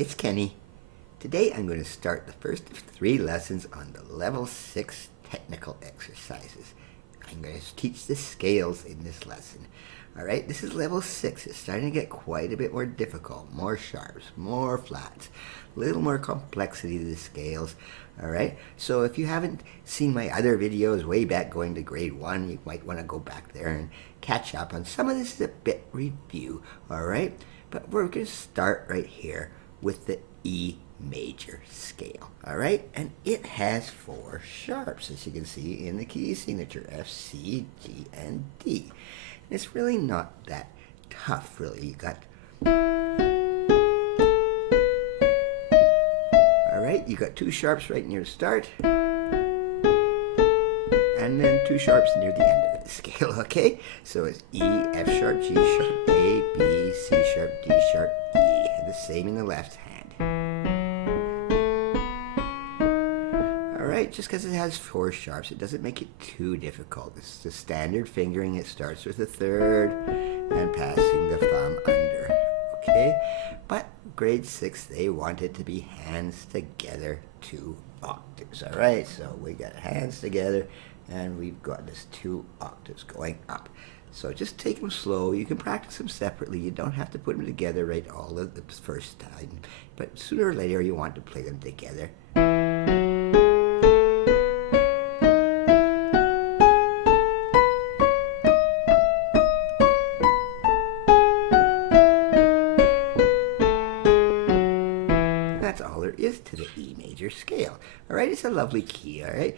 it's Kenny. Today I'm going to start the first of 3 lessons on the level 6 technical exercises. I'm going to teach the scales in this lesson. Alright, this is level 6. It's starting to get quite a bit more difficult. More sharps, more flats, a little more complexity to the scales. Alright, so if you haven't seen my other videos way back going to grade 1, you might want to go back there and catch up on some of this is a bit review. Alright, but we're going to start right here with the E major scale. Alright, and it has 4 sharps, as you can see in the key signature, F, C, G, and D. It's really not that tough, really. You got alright, you got 2 sharps right near the start, and then 2 sharps near the end of the scale, okay? So it's E, F sharp, G sharp, A, B, C sharp, D sharp, E. And the same in the left hand. Alright, just because it has 4 sharps, it doesn't make it too difficult. It's the standard fingering. It starts with the 3rd and passing the thumb under, okay? But grade 6, they want it to be hands together 2 octaves, alright? So we got hands together, and we've got this 2 octaves going up. So just take them slow. You can practice them separately. You don't have to put them together right all of the first time. But sooner or later, you want to play them together. That's all there is to the E major scale. Alright, it's a lovely key, alright?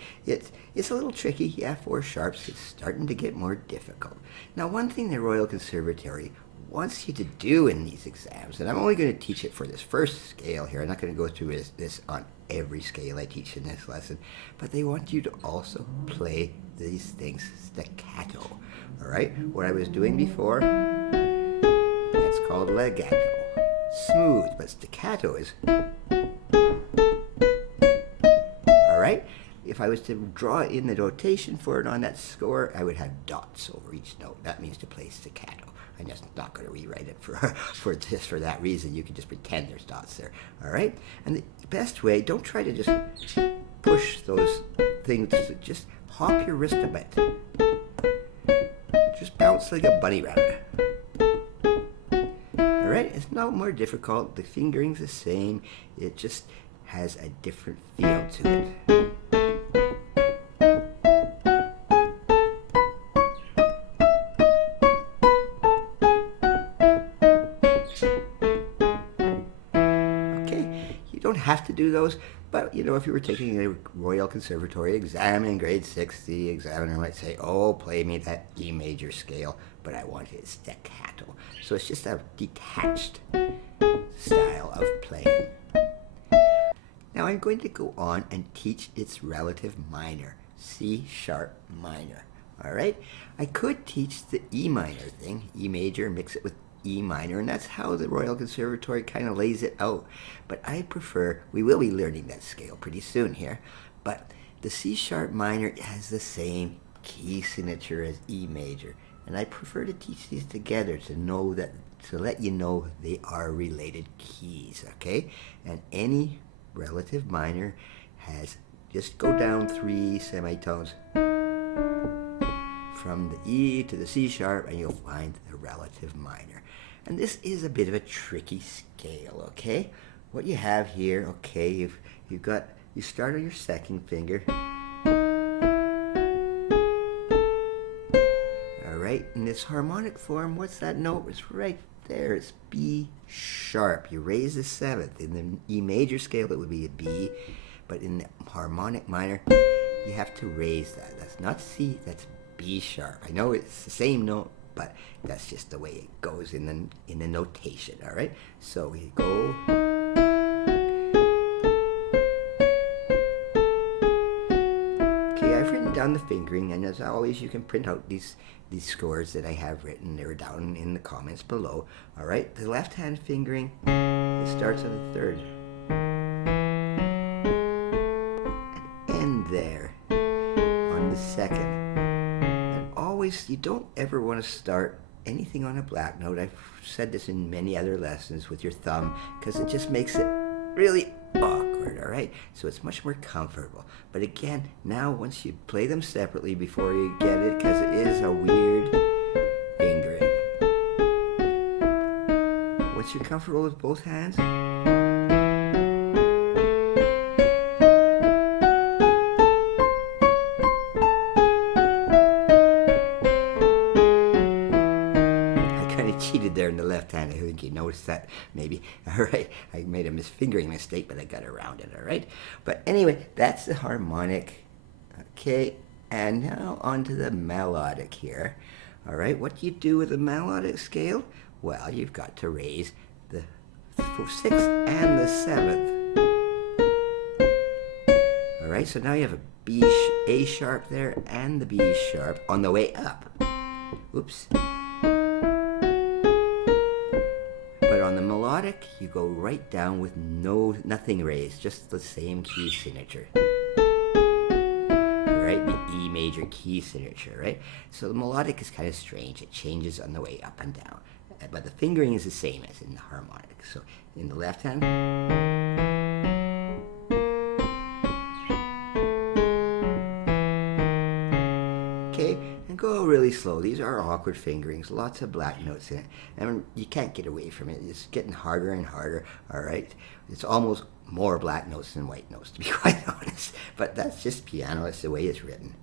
It's a little tricky, yeah, 4 sharps. It's starting to get more difficult. Now, one thing the Royal Conservatory wants you to do in these exams, and I'm only going to teach it for this first scale here. I'm not going to go through this on every scale I teach in this lesson, but they want you to also play these things staccato, alright? What I was doing before, that's called legato. Smooth, but staccato is... Alright? If I was to draw in the notation for it on that score, I would have dots over each note. That means to play staccato. I'm just not going to rewrite it for that reason. You can just pretend there's dots there. Alright? And the best way, don't try to just push those things. Just hop your wrist a bit. Just bounce like a bunny rabbit. Alright? It's no more difficult. The fingering's the same. It just has a different feel to it. Don't have to do those, but you know, if you were taking a Royal Conservatory exam in grade 6, the examiner might say, oh, play me that E major scale, but I want it staccato. So it's just a detached style of playing. Now I'm going to go on and teach its relative minor, C sharp minor. Alright? I could teach the E minor thing, E major, mix it with E minor, and that's how the Royal Conservatory kind of lays it out. But I prefer, we will be learning that scale pretty soon here, but the C sharp minor has the same key signature as E major, and I prefer to teach these together to let you know they are related keys, okay? And any relative minor has, just go down 3 semitones from the E to the C sharp, and you'll find the relative minor. And this is a bit of a tricky scale, okay? What you have here, okay, you start on your 2nd finger. Alright, in this harmonic form, what's that note? It's right there, it's B sharp. You raise the 7th. In the E major scale, it would be a B, but in the harmonic minor, you have to raise that. That's not C, that's B sharp. I know it's the same note, but that's just the way it goes in the notation, all right? So we go. Okay, I've written down the fingering, and as always, you can print out these scores that I have written. They're down in the comments below, all right? The left-hand fingering, it starts on the 3rd. And end there on the 2nd. You don't ever want to start anything on a black note. I've said this in many other lessons with your thumb, because it just makes it really awkward, all right? So it's much more comfortable. But again, now once you play them separately before you get it, because it is a weird fingering. Once you're comfortable with both hands, cheated there in the left hand. I think you noticed that maybe. All right, I made a misfingering mistake, but I got around it. All right, but anyway, that's the harmonic. Okay, and now on to the melodic here. All right, what do you do with the melodic scale? Well, you've got to raise the 6th and the 7th. All right, so now you have A sharp there and the B sharp on the way up. Oops. But on the melodic, you go right down with nothing raised, just the same key signature. Right, the E major key signature, right? So the melodic is kind of strange. It changes on the way up and down. But the fingering is the same as in the harmonic. So in the left hand, okay, and go really slow. These are awkward fingerings, lots of black notes in it. And you can't get away from it. It's getting harder and harder, all right? It's almost more black notes than white notes, to be quite honest. But that's just piano. It's the way it's written.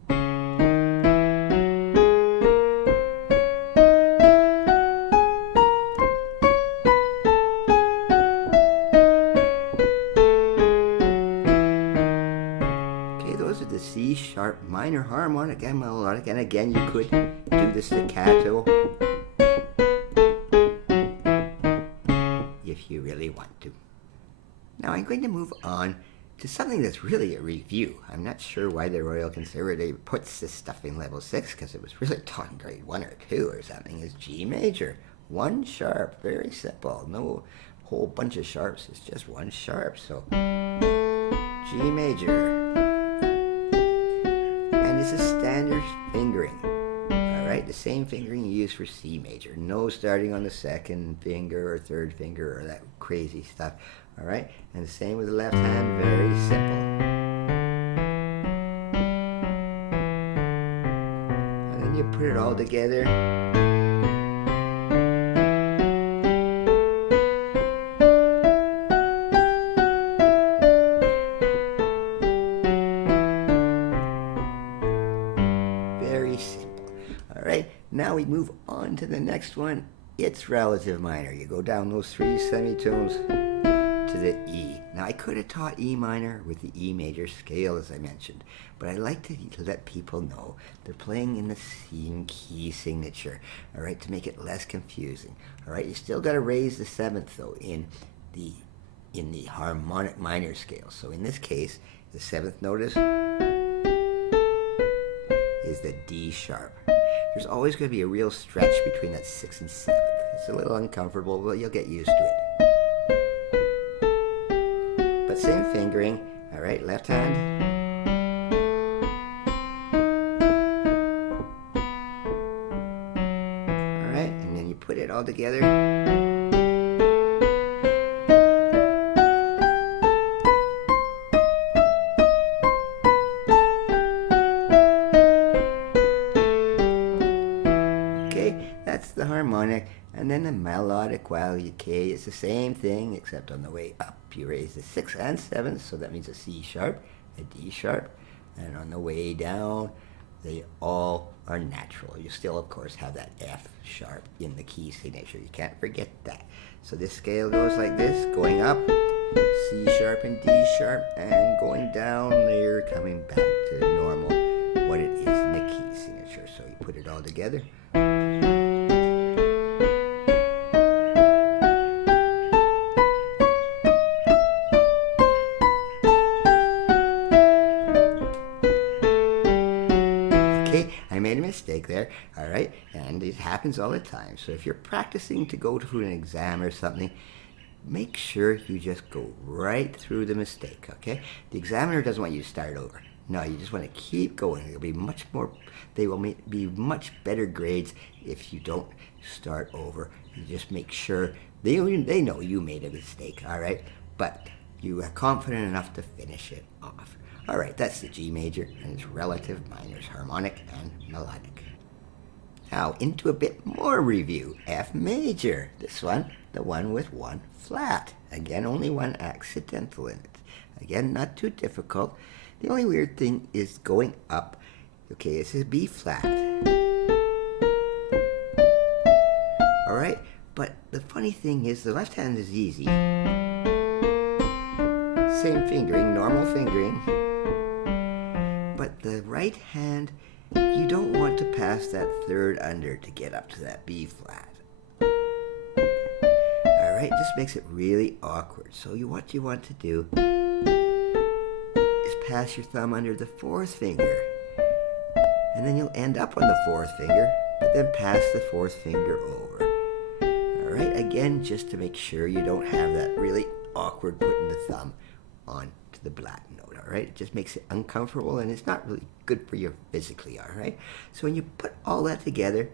Okay, those are the C sharp minor harmonic and melodic. And again, you could do the staccato if you really want to. Now I'm going to move on to something that's really a review. I'm not sure why the Royal Conservatoire puts this stuff in level 6, because it was really taught in grade 1 or 2 or something. Is G major, 1 sharp, very simple. No whole bunch of sharps, it's just 1 sharp. So G major, and it's a standard fingering. Right, the same fingering you use for C major. No starting on the 2nd finger or 3rd finger or that crazy stuff. All right, and the same with the left hand, very simple. And then you put it all together. Very simple. All right, now we move on to the next one. It's relative minor. You go down those 3 semitones to the E. Now I could have taught E minor with the E major scale, as I mentioned, but I like to let people know they're playing in the same key signature, all right, to make it less confusing. All right, you still got to raise the 7th though in the harmonic minor scale. So in this case, the 7th note is the D sharp. There's always going to be a real stretch between that 6th and 7th. It's a little uncomfortable, but you'll get used to it. But same fingering, all right, left hand. All right, and then you put it all together. That's the harmonic, and then the melodic, well, okay, it's the same thing, except on the way up you raise the 6th and 7th, so that means a C sharp, a D sharp, and on the way down they all are natural. You still, of course, have that F sharp in the key signature. You can't forget that. So this scale goes like this, going up, C sharp and D sharp, and going down there, coming back to normal, what it is in the key signature. So you put it all together. I made a mistake there, all right, and it happens all the time. So if you're practicing to go to an exam or something, make sure you just go right through the mistake, okay? The examiner doesn't want you to start over. No, you just want to keep going. It'll be much more. They will be much better grades if you don't start over. You just make sure they know you made a mistake. All right, but you are confident enough to finish it off. All right, that's the G major and its relative minors, harmonic and melodic. Now into a bit more review. F major. This one, the one with one flat. Again, only one accidental in it. Again, not too difficult. The only weird thing is going up. Okay, this is B flat. All right, but the funny thing is the left hand is easy. Same fingering, normal fingering. But the right hand, you don't want to pass that third under to get up to that B flat. All right, this makes it really awkward. So what you want to do is pass your thumb under the fourth finger. And then you'll end up on the fourth finger, but then pass the fourth finger over. All right, again, just to make sure you don't have that really awkward putting the thumb onto the black note, all right? It just makes it uncomfortable, and it's not really good for you physically, all right? So when you put all that together,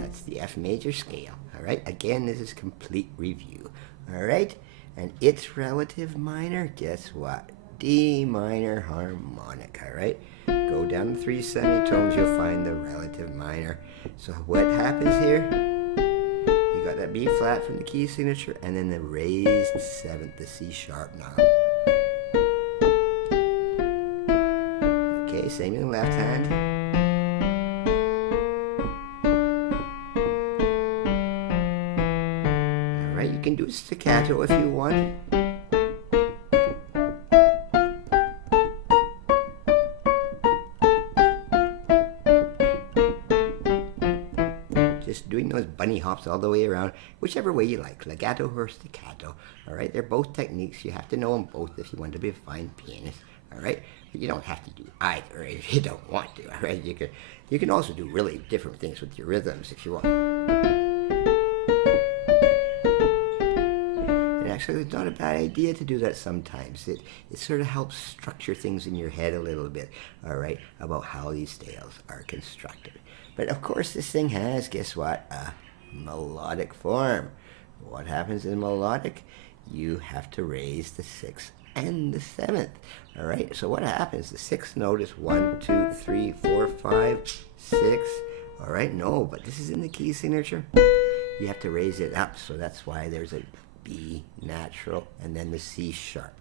that's the F major scale, all right? Again, this is complete review, all right? And its relative minor, guess what? D minor harmonic, all right? Go down the 3 semitones, you'll find the relative minor. So what happens here? You got that B flat from the key signature, and then the raised 7th, the C sharp now. Okay, same in the left hand. All right, you can do staccato if you want. Just doing those bunny hops all the way around, whichever way you like, legato or staccato. All right, they're both techniques. You have to know them both if you want to be a fine pianist. All right, but you don't have to do either if you don't want to. All right, you can also do really different things with your rhythms if you want. And actually, it's not a bad idea to do that sometimes. It sort of helps structure things in your head a little bit. All right, about how these scales are constructed. But of course, this thing has, guess what, a melodic form. What happens in melodic? You have to raise the 6th and the 7th. All right, so what happens? The 6th note is 1, 2, 3, 4, 5, 6. All right, no, but this is in the key signature. You have to raise it up, so that's why there's a B natural and then the C sharp.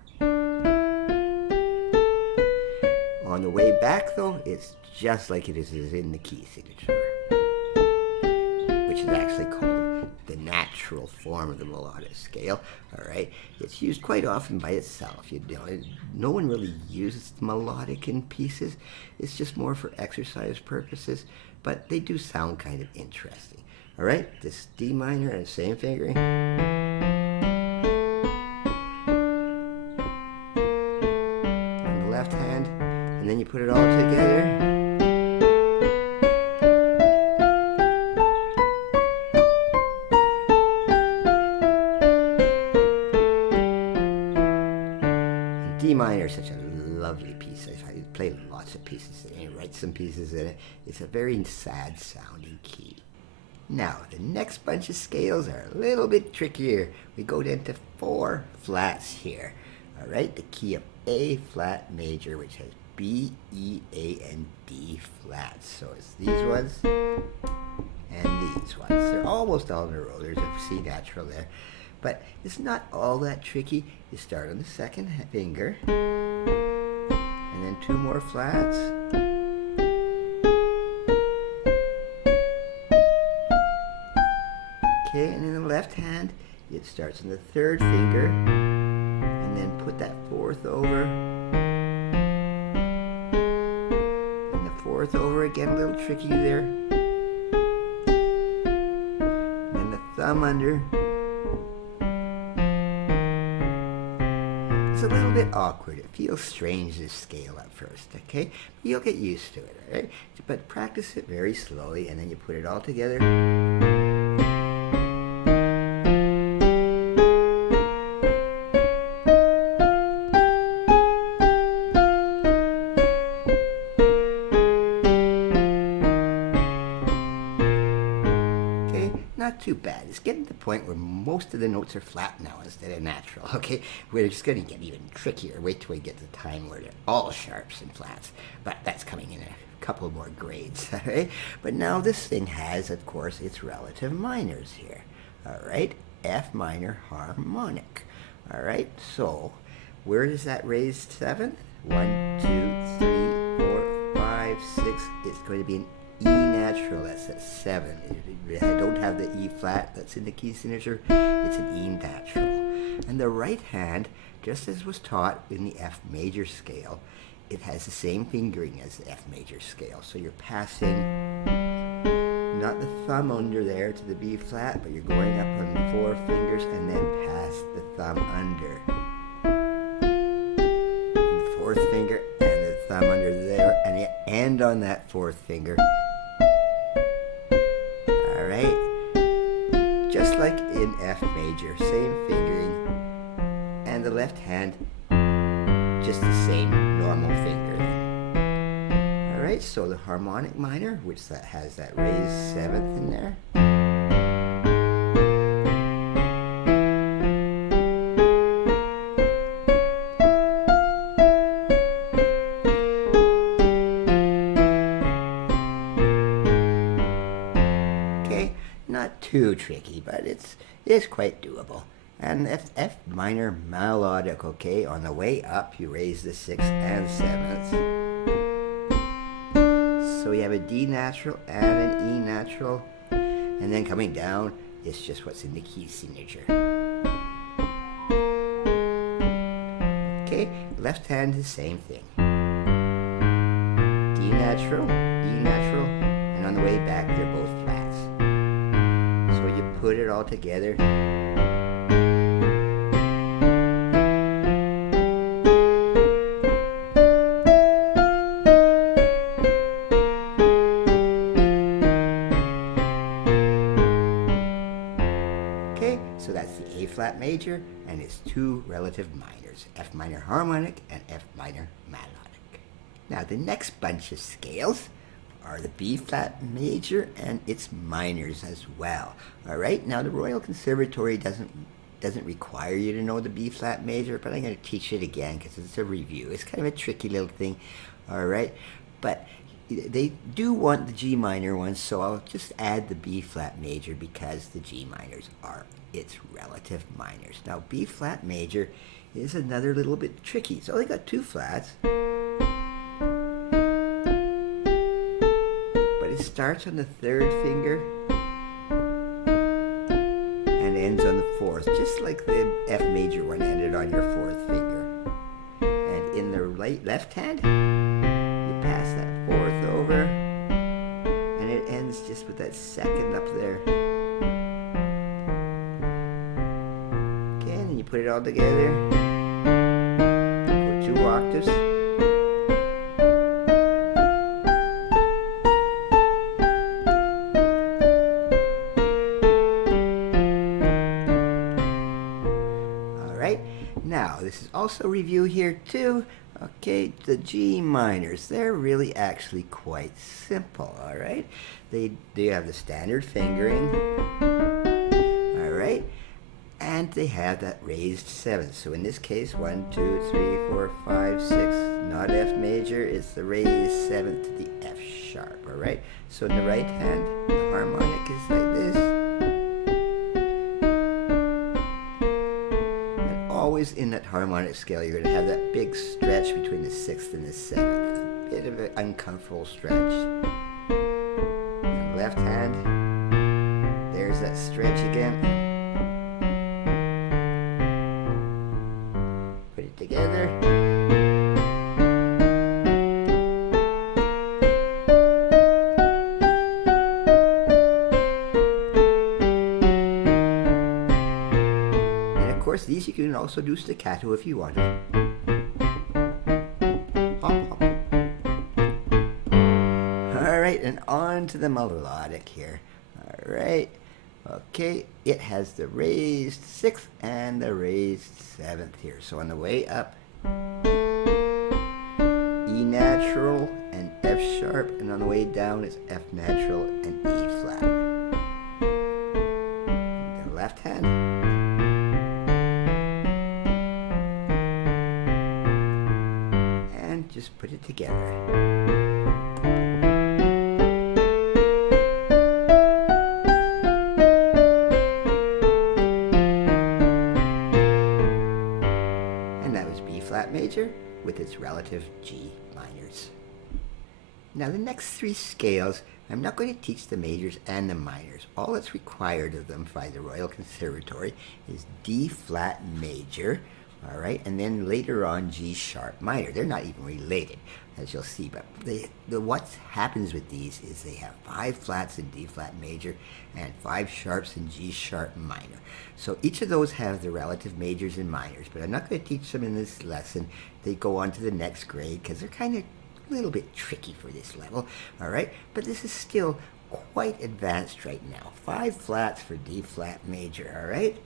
On the way back, though, it's just like it is in the key signature, which is actually called the natural form of the melodic scale. All right, it's used quite often by itself. No one really uses the melodic in pieces. It's just more for exercise purposes, but they do sound kind of interesting. All right, this D minor and same fingering. On the left hand, and then you put it all together. D minor is such a lovely piece. I play lots of pieces in it, write some pieces in it. It's a very sad sounding key. Now, the next bunch of scales are a little bit trickier. We go down to 4 flats here. All right, the key of A flat major, which has B, E, A, and D flats. So it's these ones and these ones. They're almost all in a row. There's a C natural there. But it's not all that tricky. You start on the 2nd finger, and then 2 more flats. Okay, and in the left hand, it starts on the 3rd finger, and then put that 4th over, and the 4th over again, a little tricky there. And then the thumb under. It's a little bit awkward. It feels strange, this scale at first, okay? You'll get used to it, all right? But practice it very slowly, and then you put it all together. Not too bad. It's getting to the point where most of the notes are flat now instead of natural, okay? We're just going to get even trickier. Wait till we get to the time where they're all sharps and flats. But that's coming in a couple more grades, all right? But now this thing has, of course, its relative minors here, all right? F minor harmonic, all right? So where is that raised seventh? 1, 2, 3, 4, 5, 6. It's going to be an E natural, that's at 7. I don't have the E flat that's in the key signature, it's an E natural. And the right hand, just as was taught in the F major scale, it has the same fingering as the F major scale. So you're passing not the thumb under there to the B flat, but you're going up on the 4 fingers and then past the thumb under. And the 4th finger and the thumb under there, and you end on that 4th finger. Just like in F major, same fingering, and the left hand, just the same normal fingering. Alright, so the harmonic minor, which that has that raised 7th in there. Not too tricky, but it's quite doable. And F minor melodic, okay, on the way up you raise the 6th and 7th. So you have a D natural and an E natural, and then coming down it's just what's in the key signature. Okay, left hand the same thing. D natural, E natural, and on the way back they're both flats. So you put it all together. Okay, so that's the A flat major and its 2 relative minors, F minor harmonic and F minor melodic. Now the next bunch of scales are the B flat major and its minors as well. All right, now the Royal Conservatory doesn't require you to know the B flat major, but I'm going to teach it again because it's a review. It's kind of a tricky little thing, all right? But they do want the G minor ones, so I'll just add the B flat major because the G minors are its relative minors. Now B flat major is another little bit tricky. It's only got 2 flats. It starts on the 3rd finger and ends on the 4th, just like the F major one ended on your 4th finger. And in the left hand, you pass that 4th over, and it ends just with that 2nd up there. Okay, and then you put it all together, put 2 octaves. Now, this is also review here too. Okay, the G minors, they're really actually quite simple, all right? They have the standard fingering, all right? And they have that raised 7th. So in this case, 1, 2, 3, 4, 5, 6, not F major, it's the raised 7th to the F sharp, all right? So in the right hand, the harmonic is like this. Always in that harmonic scale, you're going to have that big stretch between the 6th and the 7th. A bit of an uncomfortable stretch. And the left hand, there's that stretch again. Put it together. course, these you can also do staccato if you want it. Hop, hop. All right, and on to the melodic here. All right. Okay, it has the raised 6th and the raised 7th here. So on the way up, E natural and F sharp, and on the way down it's F natural and E flat. The left hand. And just put it together. Major with its relative G minors. Now the next 3 scales, I'm not going to teach the majors and the minors. All that's required of them by the Royal Conservatory is D flat major, all right, and then later on G sharp minor. They're not even related, as you'll see, but what happens with these is they have 5 flats in D flat major and 5 sharps in G sharp minor. So each of those have the relative majors and minors, but I'm not going to teach them in this lesson. They go on to the next grade because they're kind of a little bit tricky for this level, all right? But this is still quite advanced right now. 5 flats for D flat major, all right?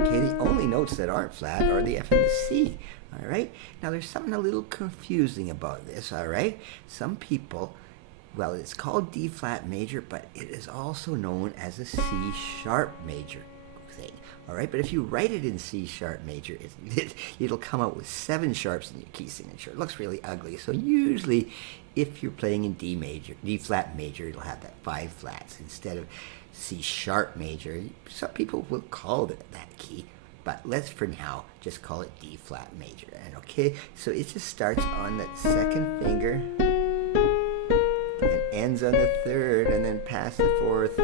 Okay, the only notes that aren't flat are the F and the C, all right? Now there's something a little confusing about this, all right? Some people, well, it's called D flat major, but it is also known as a C sharp major thing, all right? But if you write it in C sharp major, it'll come out with 7 sharps in your key signature. It looks really ugly. So usually, if you're playing in D flat major, it'll have that 5 flats instead of C sharp major. Some people will call it that key, but let's for now just call it D flat major. And okay, so it just starts on that 2nd finger, ends on the 3rd, and then past the 4th.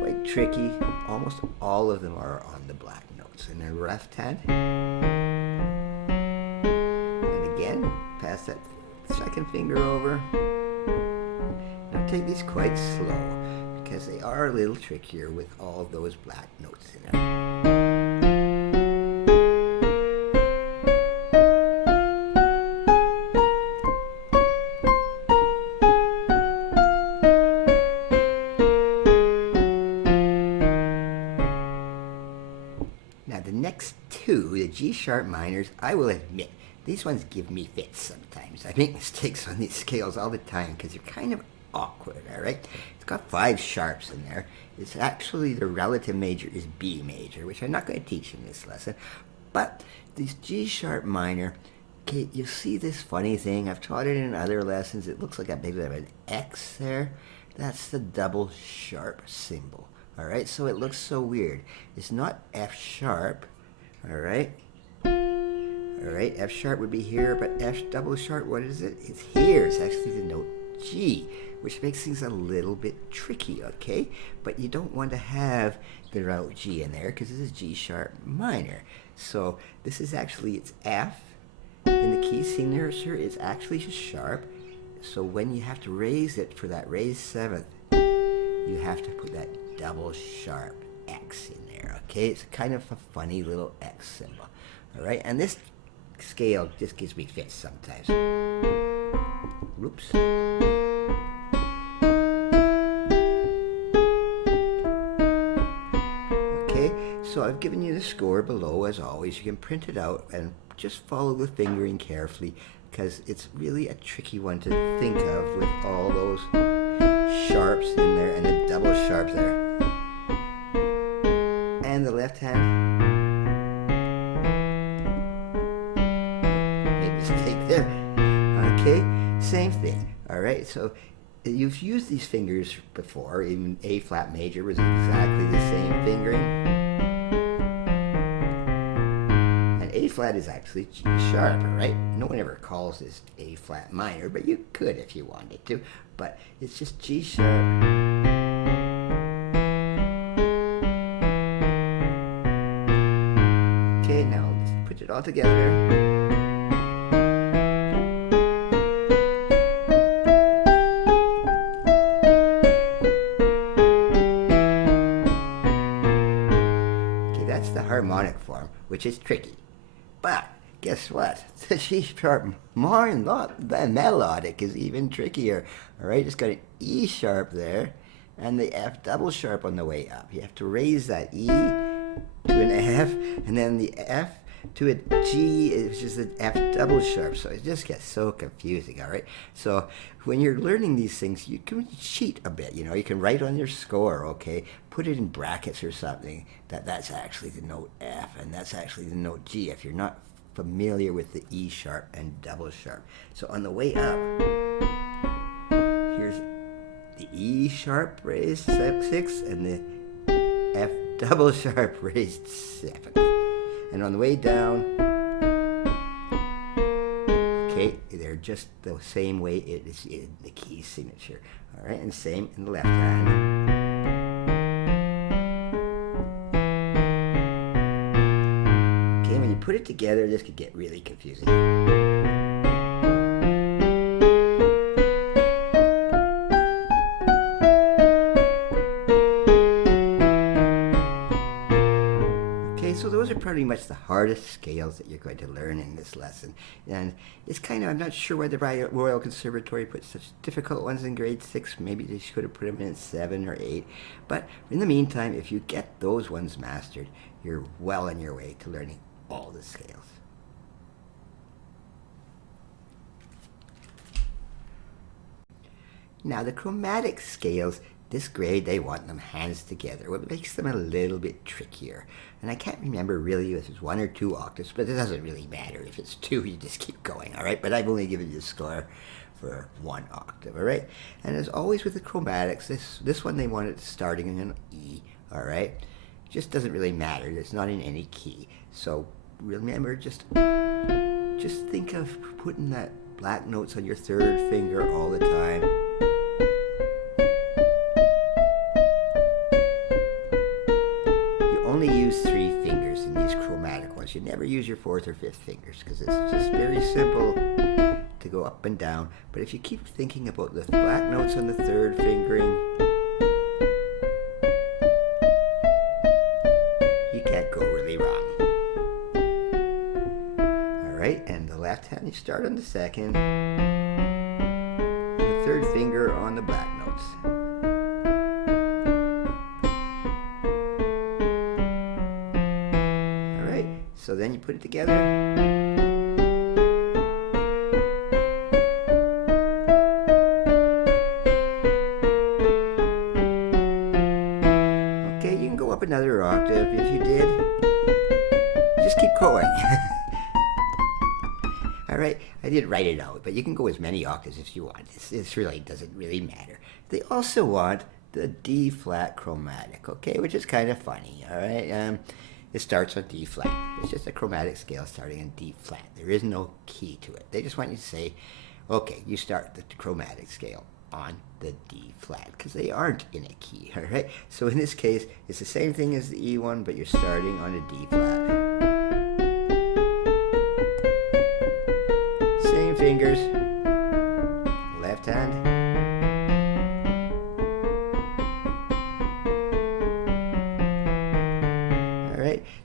Quite tricky. Almost all of them are on the black notes. And then left hand. And again, pass that 2nd finger over. Now take these quite slow because they are a little trickier with all those black notes in there. Next 2, the G sharp minors, I will admit, these ones give me fits sometimes. I make mistakes on these scales all the time because they're kind of awkward, all right? It's got 5 sharps in there. It's actually the relative major is B major, which I'm not going to teach in this lesson. But these G sharp minor, okay, you see this funny thing. I've taught it in other lessons. It looks like I maybe have an X there. That's the double sharp symbol. All right, so it looks so weird. It's not F sharp, all right? All right, F sharp would be here, but F double sharp, what is it? It's here. It's actually the note G, which makes things a little bit tricky, okay? But you don't want to have the note G in there because this is G sharp minor. So this is actually, it's F in the key signature. It's actually sharp. So when you have to raise it for that raised 7th, you have to put that double sharp X in there, okay? It's kind of a funny little X symbol, all right? And this scale just gives me fits sometimes. Oops. Okay, so I've given you the score below as always. You can print it out and just follow the fingering carefully because it's really a tricky one to think of with all those sharps in there and the double sharp there. And the left hand. Made a mistake there. Okay, same thing. All right, so you've used these fingers before. Even A flat major was exactly the same fingering. And A flat is actually G sharp, right? No one ever calls this A flat minor, but you could if you wanted to. But it's just G sharp. Okay, now let's put it all together. which is tricky. But guess what? The G sharp melodic is even trickier. All right, it's got an E sharp there and the F double sharp on the way up. You have to raise that E to an F, and then the F to a G, which is an F double sharp. So it just gets so confusing, all right? So when you're learning these things, you can cheat a bit, you know. You can write on your score, okay? Put it in brackets or something, that's actually the note F, and that's actually the note G, if you're not familiar with the E sharp and double sharp. So on the way up, here's the E sharp raised 6, and the F double sharp raised 7. And on the way down, okay, they're just the same way it is in the key signature. All right, and same in the left hand. Okay, when you put it together, this could get really confusing. So those are pretty much the hardest scales that you're going to learn in this lesson. And it's kind of, I'm not sure why the Royal Conservatory put such difficult ones in grade 6. Maybe they should have put them in 7 or 8. But in the meantime, if you get those ones mastered, you're well on your way to learning all the scales. Now the chromatic scales, this grade, they want them hands together, what makes them a little bit trickier. And I can't remember really if it's 1 or 2 octaves, but it doesn't really matter. If it's 2, you just keep going, all right? But I've only given you a score for 1 octave, all right? And as always with the chromatics, this one they want it starting in an E, all right? It just doesn't really matter. It's not in any key. So remember, just think of putting that black notes on your 3rd finger all the time. Use 3 fingers in these chromatic ones. You never use your 4th or 5th fingers because it's just very simple to go up and down. But if you keep thinking about the black notes on the 3rd fingering, you can't go really wrong. Alright, and the left hand, you start on the 2nd, the 3rd finger on the black notes. So then you put it together. Okay, you can go up another octave. If you did, just keep going. All right, I didn't write it out, but you can go as many octaves as you want. This really doesn't really matter. They also want the D flat chromatic, okay, which is kind of funny, all right? It starts on D flat. It's just a chromatic scale starting in D flat. There is no key to it. They just want you to say, okay, you start the chromatic scale on the D flat, because they aren't in a key, all right? So in this case, it's the same thing as the E one, but you're starting on a D flat. Same fingers, left hand.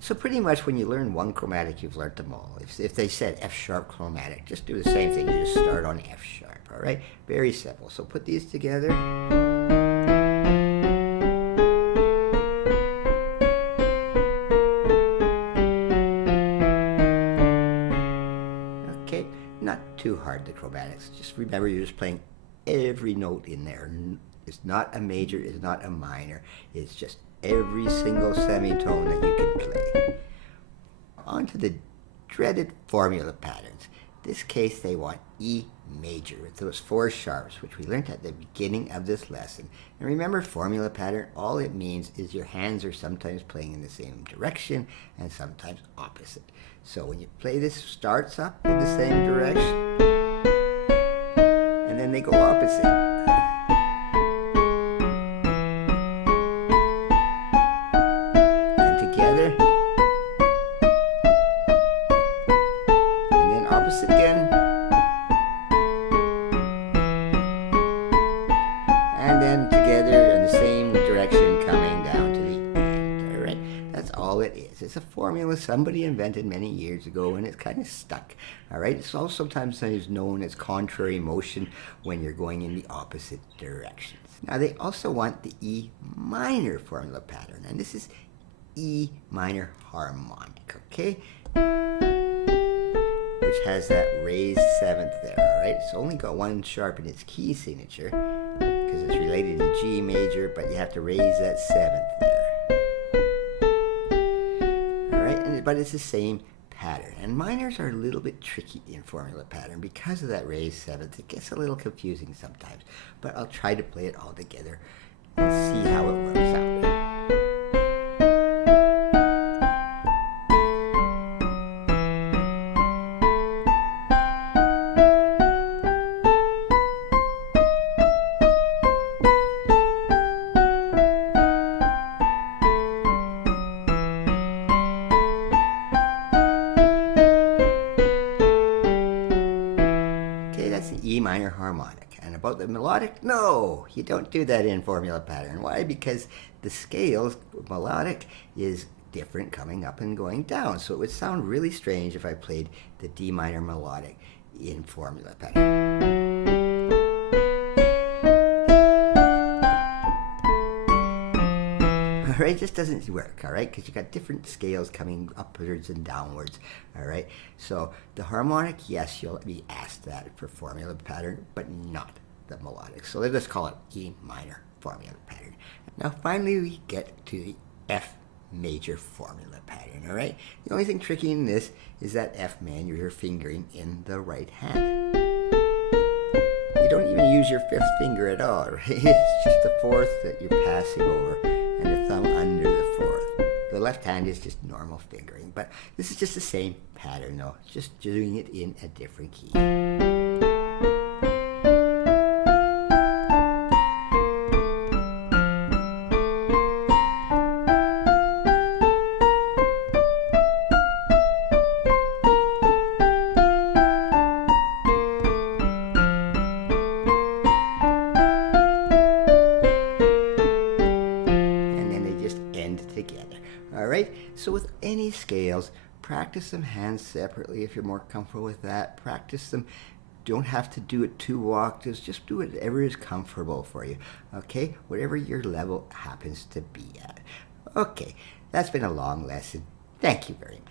So pretty much when you learn one chromatic, you've learned them all. If they said F sharp chromatic, just do the same thing. You just start on F sharp, all right? Very simple. So put these together. Okay, not too hard, the chromatics. Just remember you're just playing every note in there. It's not a major, it's not a minor. It's just every single semitone that you can play. On to the dreaded formula patterns. In this case, they want E major with those 4 sharps, which we learned at the beginning of this lesson. And remember, formula pattern, all it means is your hands are sometimes playing in the same direction and sometimes opposite. So when you play this, starts up in the same direction, and then they go opposite. Again, and then together in the same direction coming down to the end. All right, that's all it is. It's a formula somebody invented many years ago, and it's kind of stuck. All right. It's also sometimes known as contrary motion when you're going in the opposite directions. Now they also want the E minor formula pattern, and this is E minor harmonic, okay? Which has that raised seventh there, all right? It's only got one sharp in its key signature because it's related to G major, but you have to raise that seventh there. All right, but it's the same pattern. And minors are a little bit tricky in formula pattern because of that raised seventh. It gets a little confusing sometimes, but I'll try to play it all together and see how it works out. That's the E minor harmonic. And about the melodic, no, you don't do that in formula pattern. Why? Because the scales, melodic is different coming up and going down. So it would sound really strange if I played the D minor melodic in formula pattern. All right, it just doesn't work, all right, because you got different scales coming upwards and downwards, all right? So the harmonic, yes, you'll be asked that for formula pattern, but not the melodic. So let's call it E minor formula pattern. Now finally we get to the F major formula pattern, all right? The only thing tricky in this is that F man, you're fingering in the right hand. You don't even use your fifth finger at all, right? It's just the fourth that you're passing over, and the thumb under the fourth. The left hand is just normal fingering, but this is just the same pattern though, just doing it in a different key. Together. All right, so with any scales, practice them hands separately if you're more comfortable with that. Practice them. Don't have to do it 2 octaves, just do whatever is comfortable for you, okay? Whatever your level happens to be at. Okay, that's been a long lesson. Thank you very much.